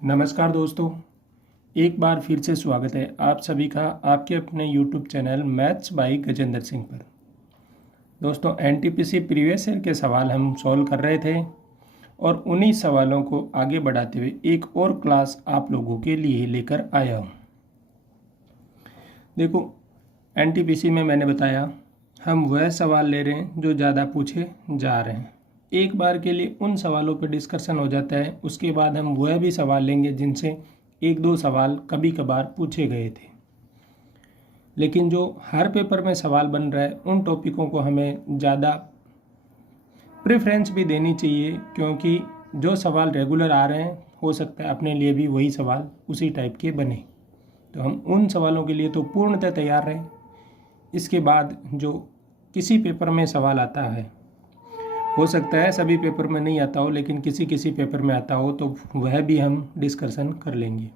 नमस्कार दोस्तों, एक बार फिर से स्वागत है आप सभी का आपके अपने YouTube channel maths by Gajendra Singh पर। दोस्तों, एनटीपीसी प्रीवियस ईयर के सवाल हम सॉल्व कर रहे थे और उन्हीं सवालों को आगे बढ़ाते हुए एक और क्लास आप लोगों के लिए लेकर आया हूँ। देखो, एनटीपीसी में मैंने बताया हम वह सवाल ले रहे हैं जो ज़्यादा पूछे जा रहे हैं। एक बार के लिए उन सवालों पर डिस्कशन हो जाता है, उसके बाद हम वह भी सवाल लेंगे जिनसे एक दो सवाल कभी कभार पूछे गए थे। लेकिन जो हर पेपर में सवाल बन रहा है उन टॉपिकों को हमें ज़्यादा प्रेफरेंस भी देनी चाहिए, क्योंकि जो सवाल रेगुलर आ रहे हैं हो सकता है अपने लिए भी वही सवाल उसी टाइप के बने। तो हम उन सवालों के लिए तो पूर्णतः तैयार रहें। इसके बाद जो किसी पेपर में सवाल आता है, हो सकता है सभी पेपर में नहीं आता हो, लेकिन किसी किसी पेपर में आता हो, तो वह भी हम डिस्कशन कर लेंगे।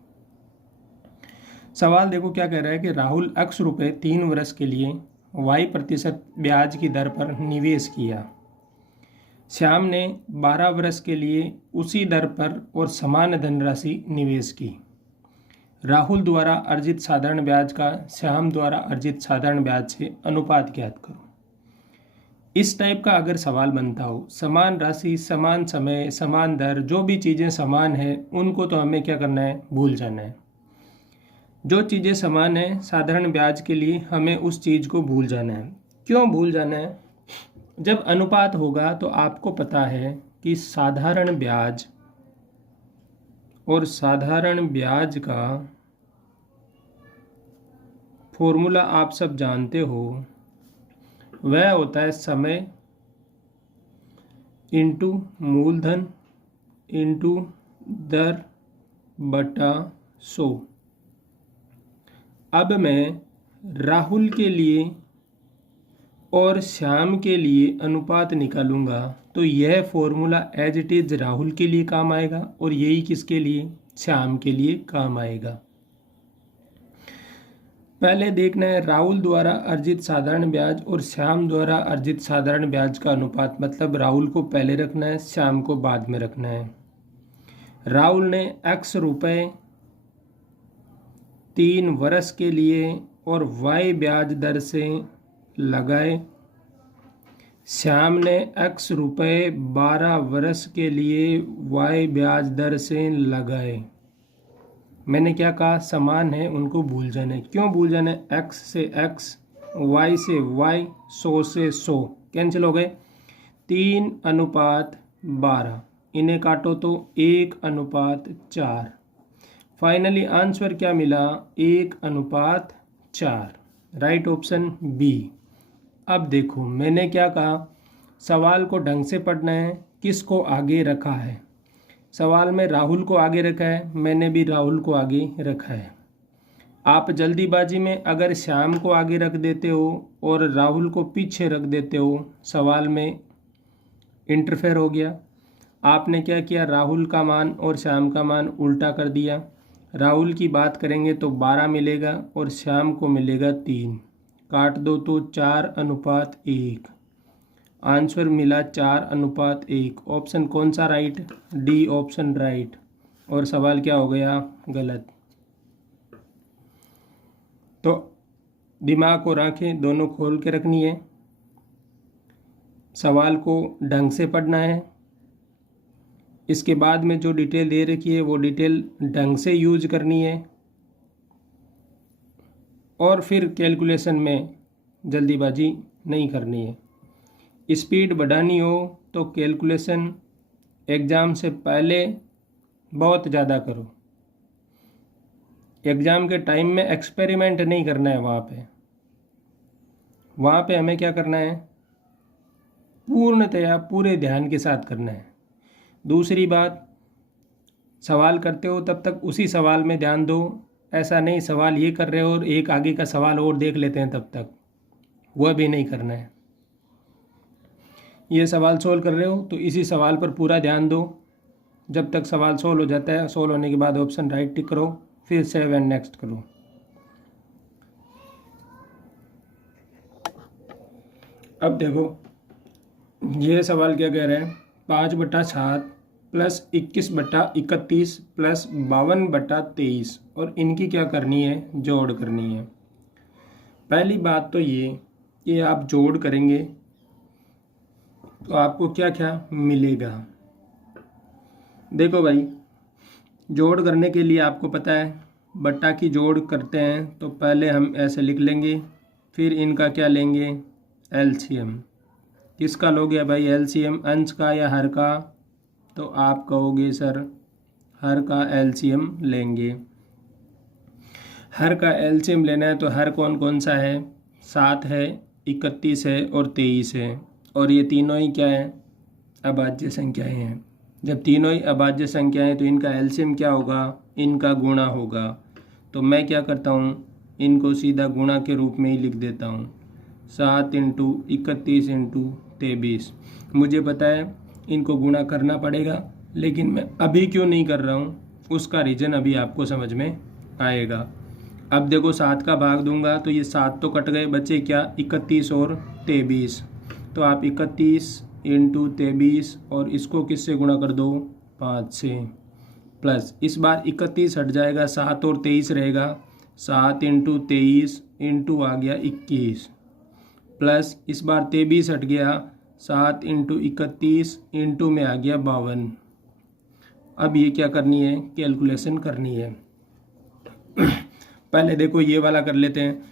सवाल देखो क्या कह रहा है कि राहुल X रुपये 3 वर्ष के लिए Y% ब्याज की दर पर निवेश किया। श्याम ने 12 वर्ष के लिए उसी दर पर और समान धनराशि निवेश की। राहुल द्वारा अर्जित साधारण ब्याज का श्याम द्वारा अर्जित साधारण ब्याज से अनुपात ज्ञात करो। इस टाइप का अगर सवाल बनता हो, समान राशि, समान समय, समान दर, जो भी चीज़ें समान है उनको तो हमें क्या करना है, भूल जाना है। जो चीज़ें समान है साधारण ब्याज के लिए हमें उस चीज़ को भूल जाना है। क्यों भूल जाना है? जब अनुपात होगा तो आपको पता है कि साधारण ब्याज और साधारण ब्याज का फॉर्मूला आप सब जानते हो, वह होता है समय इंटू मूलधन इंटू दर बटा 100। अब मैं राहुल के लिए और श्याम के लिए अनुपात निकालूंगा, तो यह formula as it is Rahul के लिए काम आएगा और यही किसके लिए, श्याम के लिए काम आएगा। पहले देखना है राहुल द्वारा अर्जित साधारण ब्याज और श्याम द्वारा अर्जित साधारण ब्याज का अनुपात, मतलब राहुल को पहले रखना है, श्याम को बाद में रखना है। राहुल ने X रुपये 3 वर्ष के लिए और Y ब्याज दर से लगाए। श्याम ने X रुपये 12 वर्ष के लिए Y ब्याज दर से लगाए। मैंने क्या कहा, समान है उनको भूल जाना है। क्यों भूल जाना है? X से X, Y से Y, 100 से 100 कैंसिल हो गए। 3:12, इन्हें काटो तो 1:4। फाइनली आंसर क्या मिला, 1:4। Right option B. अब देखो मैंने क्या कहा, सवाल को ढंग से पढ़ना है, किसको आगे रखा है। सवाल में राहुल को आगे रखा है, मैंने भी राहुल को आगे रखा है। आप जल्दीबाजी में अगर श्याम को आगे रख देते हो और राहुल को पीछे रख देते हो, सवाल में इंटरफेयर हो गया। आपने क्या किया, राहुल का मान और श्याम का मान उल्टा कर दिया। राहुल की बात करेंगे तो 12 मिलेगा और श्याम को मिलेगा 3। काट दो तो 4:1। आंसर मिला 4:1। ऑप्शन कौन सा राइट, डी ऑप्शन राइट। और सवाल क्या हो गया, गलत। तो दिमाग को आंखें दोनों खोल के रखनी है, सवाल को ढंग से पढ़ना है। इसके बाद में जो डिटेल दे रखी है वो डिटेल ढंग से यूज करनी है, और फिर कैलकुलेशन में जल्दीबाजी नहीं करनी है। स्पीड बढ़ानी हो तो कैलकुलेशन एग्ज़ाम से पहले बहुत ज़्यादा करो। एग्ज़ाम के टाइम में एक्सपेरिमेंट नहीं करना है। वहाँ पे हमें क्या करना है, पूर्णतया पूरे ध्यान के साथ करना है। दूसरी बात, सवाल करते हो तब तक उसी सवाल में ध्यान दो। ऐसा नहीं सवाल ये कर रहे हो और एक आगे का सवाल और देख लेते हैं तब तक, वह भी नहीं करना है। ये सवाल सोल्व कर रहे हो तो इसी सवाल पर पूरा ध्यान दो जब तक सवाल सोल्व हो जाता है। सोल्व होने के बाद ऑप्शन राइट टिक करो, फिर सेव एंड नेक्स्ट करो। अब देखो ये सवाल क्या कह रहा है, 5/7 प्लस 21/31 प्लस 52/23 और इनकी क्या करनी है, जोड़ करनी है। पहली बात तो ये कि आप जोड़ करेंगे तो आपको क्या क्या मिलेगा। देखो भाई, जोड़ करने के लिए आपको पता है बट्टा की जोड़ करते हैं तो पहले हम ऐसे लिख लेंगे, फिर इनका क्या लेंगे, एलसीएम। किसका लोगे भाई एलसीएम, अंश का या हर का? तो आप कहोगे सर हर का एलसीएम लेंगे। हर का एलसीएम लेना है तो हर कौन कौन सा है, 7 है, 31 है और 23 है। और ये तीनों ही क्या है, अभाज्य संख्याएं हैं। जब तीनों ही अभाज्य संख्याएं तो इनका एलसीएम क्या होगा, इनका गुणा होगा। तो मैं क्या करता हूँ, इनको सीधा गुणा के रूप में ही लिख देता हूँ, 7 × 31 × 23। मुझे पता है इनको गुणा करना पड़ेगा, लेकिन मैं अभी क्यों नहीं कर रहा हूँ उसका रीज़न अभी आपको समझ में आएगा। अब देखो 7 का भाग दूंगा तो ये 7 तो कट गए, बचे क्या, 31 और 23। तो आप 31 × 23 और इसको किससे गुणा कर दो, 5 से, प्लस इस बार 31 हट जाएगा, 7 और 23 रहेगा, 7 × 23 इंटू आ गया 21, प्लस इस बार 23 हट गया, 7 × 31 इंटू में आ गया 52। अब ये क्या करनी है, कैलकुलेशन करनी है। पहले देखो ये वाला कर लेते हैं,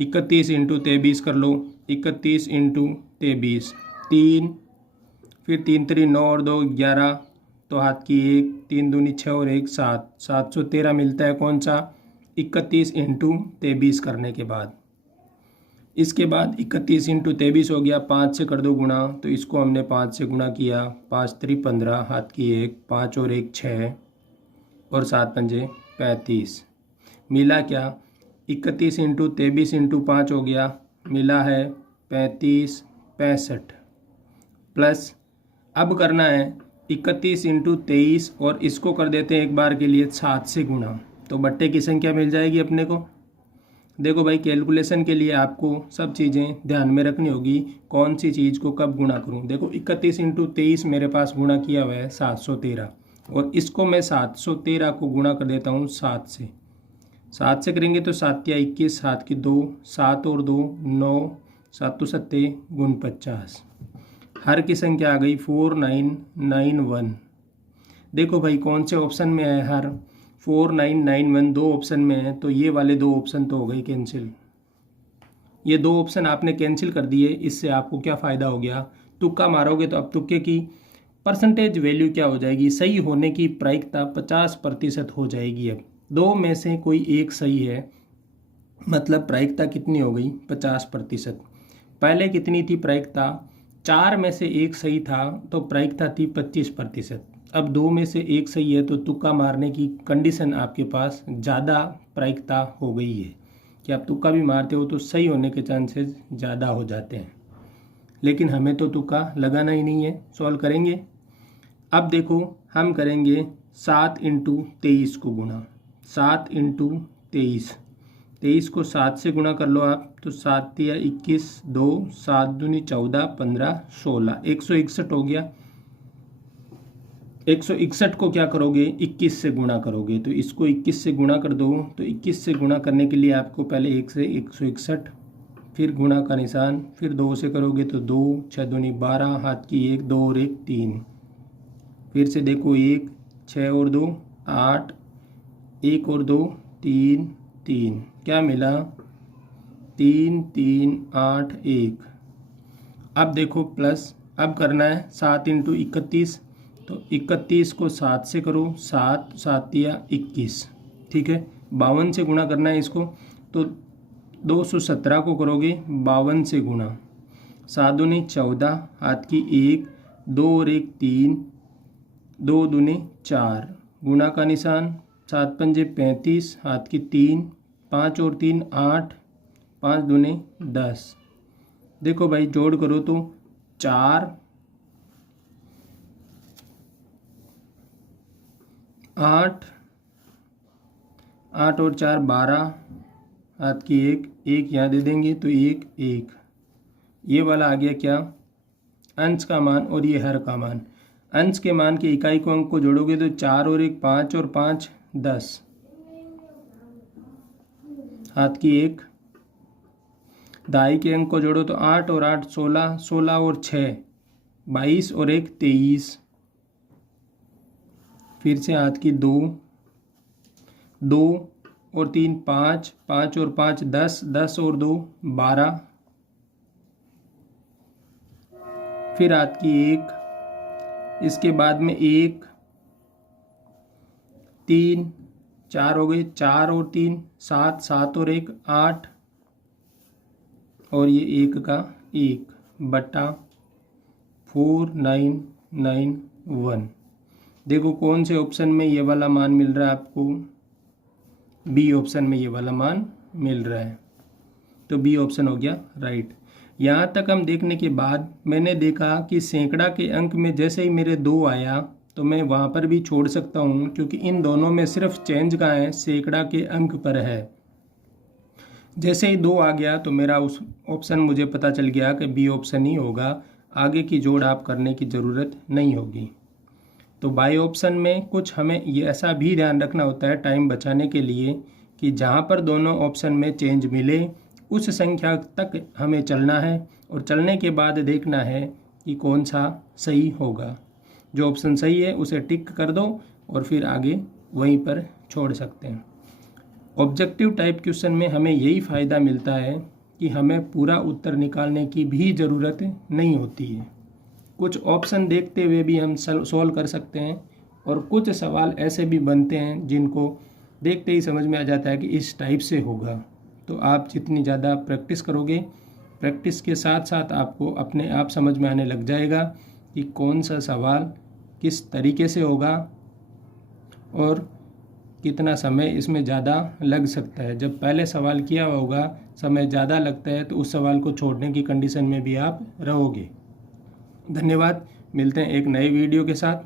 31 × 23 कर लो, 31 × 23 3, फिर 3 3 9 और 2 11, तो हाथ की 1, 3 दूनी 6 और 1 7, 713 मिलता है। कौन सा, 31 × 23 करने के बाद। इसके बाद 31 × 23 हो गया, 5 से कर दो गुणा, तो इसको हमने 5 से गुणा किया, 5 3 15, हाथ की 1, 5 और 1 6 और 7 पंजे 35। मिला क्या, 31 × 23 × 5 हो गया, मिला है 35 65, प्लस अब करना है 31 × 23 और इसको कर देते हैं एक बार के लिए 7 से गुणा, तो बट्टे की संख्या मिल जाएगी अपने को। देखो भाई, कैलकुलेशन के लिए आपको सब चीज़ें ध्यान में रखनी होगी, कौन सी चीज़ को कब गुणा करूं। देखो 31 × 23 मेरे पास गुणा किया हुआ है 713, और इसको मैं 713 को गुणा कर देता हूं 7 से। 7 से करेंगे तो 7 या 21, हाथ की 2, 7 और 2 9, 7 7 49। हर की संख्या आ गई 4991। देखो भाई कौन से ऑप्शन में है हर, 4991 दो ऑप्शन में है, तो ये वाले दो ऑप्शन तो हो गई कैंसिल। ये दो ऑप्शन आपने कैंसिल कर दिए, इससे आपको क्या फ़ायदा हो गया, तुक्का मारोगे तो अब तुक्के की परसेंटेज वैल्यू क्या हो जाएगी, सही होने की प्रायिकता 50% हो जाएगी। अब दो में से कोई एक सही है, मतलब प्रायिकता कितनी हो गई, 50%। पहले कितनी थी प्रायिकता, 4 में से एक सही था तो प्रायिकता थी 25%। अब 2 में से एक सही है तो तुक्का मारने की कंडीशन आपके पास ज़्यादा प्रायिकता हो गई है कि आप तुक्का भी मारते हो तो सही होने के चांसेस ज़्यादा हो जाते हैं। लेकिन हमें तो तुक्का लगाना ही नहीं है, सॉल्व करेंगे। अब देखो हम करेंगे 7 × 23 को गुणा, 7 × 23, 23 को 7 से गुणा कर लो आप, तो 7 या 21 2, 7 दूनी 14 15 16, 161 हो गया। 161 को क्या करोगे, 21 से गुणा करोगे, तो इसको 21 से गुणा कर दो। तो 21 से गुणा करने के लिए आपको पहले 1 से 161, फिर गुणा का निशान, फिर 2 से करोगे तो 2 6 दूनी 12, हाथ की 1 2 और 1 3, फिर से देखो 1 6 और 2 8, 1 और 2 3 3, क्या मिला 3 3 8 1। अब देखो प्लस, अब करना है 7 × 31, तो 31 को 7 से करो, 7 7 या 21, ठीक है। 52 से गुणा करना है इसको, तो 217 को करोगे 52 से गुणा, 7 दूनी 14, हाथ की 1 2 और 1 3, 2 दूनी 4, गुणा का निशान, 7 पंजे 35, हाथ की 3, 5 और 3 8, 5 दूनी 10। देखो भाई जोड़ करो तो 4 8 8 और 4 12, हाथ की 1 1 यहाँ दे देंगे तो 1 1। ये वाला आ गया क्या, अंश का मान और ये हर का मान। अंश के मान के इकाई को अंक को जोड़ोगे तो 4 और 1 5 और 5 10, हाथ की 1। दहाई के अंक को जोड़ो तो 8 और 8 16, 16 और 6 22 और 1 23। फिर से हाथ की 2, 2 और 3 5, 5 और 5 10, 10 और 2 12। फिर हाथ की 1, इसके बाद में 1 3 4 हो गई, 4 और 3 7, 7 और 1 8 और ये 1 का 1 बटा 4991। देखो कौन से ऑप्शन में ये वाला मान मिल रहा है आपको, बी ऑप्शन में ये वाला मान मिल रहा है, तो बी ऑप्शन हो गया राइट। यहाँ तक हम देखने के बाद मैंने देखा कि सैकड़ा के अंक में जैसे ही मेरे 2 आया तो मैं वहाँ पर भी छोड़ सकता हूँ, क्योंकि इन दोनों में सिर्फ चेंज कहाँ है, सैकड़ा के अंक पर है। जैसे ही 2 आ गया तो मेरा उस ऑप्शन मुझे पता चल गया कि बी ऑप्शन ही होगा, आगे की जोड़ आप करने की ज़रूरत नहीं होगी। तो बाई ऑप्शन में कुछ हमें ये ऐसा भी ध्यान रखना होता है टाइम बचाने के लिए कि जहाँ पर दोनों ऑप्शन में चेंज मिले उस संख्या तक हमें चलना है, और चलने के बाद देखना है कि कौन सा सही होगा। जो ऑप्शन सही है उसे टिक कर दो और फिर आगे वहीं पर छोड़ सकते हैं। ऑब्जेक्टिव टाइप क्वेश्चन में हमें यही फ़ायदा मिलता है कि हमें पूरा उत्तर निकालने की भी ज़रूरत नहीं होती है। कुछ ऑप्शन देखते हुए भी हम सॉल्व कर सकते हैं, और कुछ सवाल ऐसे भी बनते हैं जिनको देखते ही समझ में आ जाता है कि इस टाइप से होगा। तो आप जितनी ज़्यादा प्रैक्टिस करोगे, प्रैक्टिस के साथ साथ आपको अपने आप समझ में आने लग जाएगा कि कौन सा सवाल किस तरीके से होगा और कितना समय इसमें ज़्यादा लग सकता है। जब पहले सवाल किया होगा समय ज़्यादा लगता है तो उस सवाल को छोड़ने की कंडीशन में भी आप रहोगे। धन्यवाद, मिलते हैं एक नए वीडियो के साथ।